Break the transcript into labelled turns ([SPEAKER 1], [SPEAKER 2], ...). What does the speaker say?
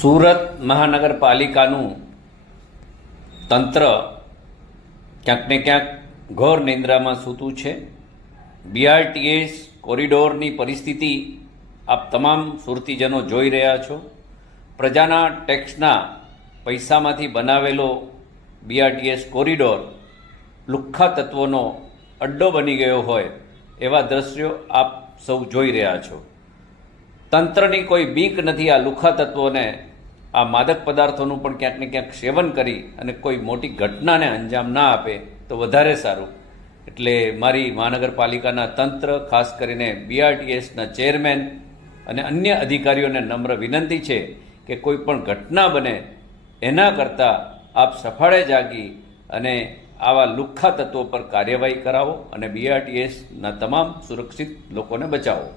[SPEAKER 1] સુરત મહાનગરપાલિકાનું તંત્ર ક્યાંક ને ક્યાંક ઘોર નિંદ્રામાં સૂતું છે. બીઆરટીએસ કોરિડોરની પરિસ્થિતિ આપ તમામ સુરતીજનો જોઈ રહ્યા છો. પ્રજાના ટેક્સના પૈસામાંથી બનાવેલો બીઆરટીએસ કોરિડોર લુખ્ખા તત્વોનો અડ્ડો બની ગયો હોય એવા દ્રશ્યો આપ સૌ જોઈ રહ્યા છો. તંત્રની કોઈ બીક નથી આ લુખ્ખા તત્વોને આ માદક પદાર્થોનું પણ ક્યાંક ને ક્યાંક સેવન કરી અને કોઈ મોટી ઘટનાને અંજામ ના આપે તો વધારે સારું. એટલે મારી મહાનગરપાલિકાના તંત્ર, ખાસ કરીને બીઆરટીએસના ચેરમેન અને અન્ય અધિકારીઓને નમ્ર વિનંતી છે કે કોઈ પણ ઘટના બને, એના કરતાં આપ સફાળે જાગી અને આવા લુખ્ખા તત્વો પર કાર્યવાહી કરાવો અને બીઆરટીએસના તમામ સુરક્ષિત લોકોને બચાવો.